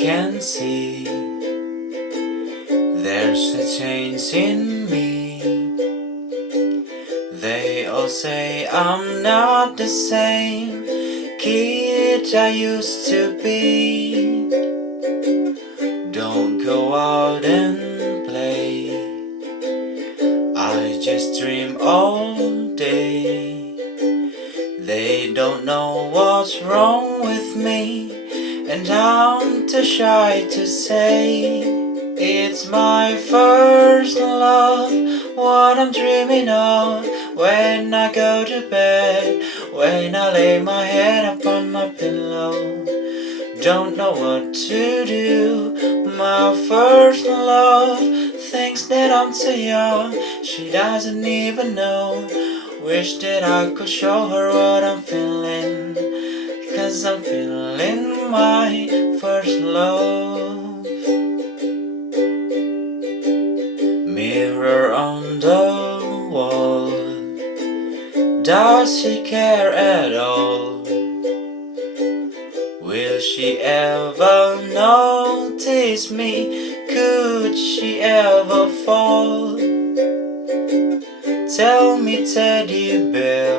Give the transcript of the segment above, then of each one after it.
can see there's a change in me. They all say I'm not the same kid I used to be. Don't go out and play, I just dream all day. They don't know what's wrong with me, and I'm too shy to say. It's my first love, what I'm dreaming of when I go to bed, when I lay my head upon my pillow. Don't know what to do, my first love thinks that I'm too young, she doesn't even know. Wish that I could show her what I'm feeling, 'cause I'm feeling my first love. Mirror on the wall, does she care at all? Will she ever notice me? Could she ever fall? Tell me, teddy bear,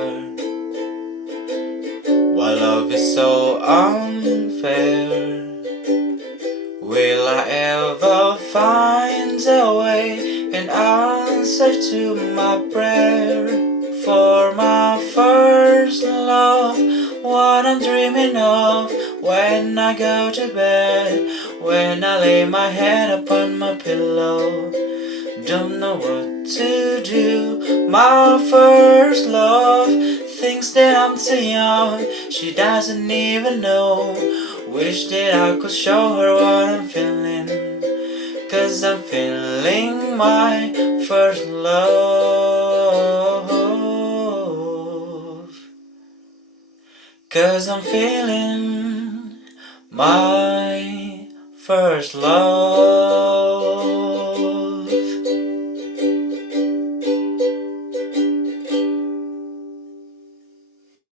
why love is so unfair? Will I ever find a way, an answer to my prayer? For my first love, what I'm dreaming of when I go to bed, when I lay my head upon my pillow. Don't know what to do, my first love thinks that I'm too young, she doesn't even know. Wish that I could show her what I'm feeling, 'cause I'm feeling my first love. 'Cause I'm feeling my first love.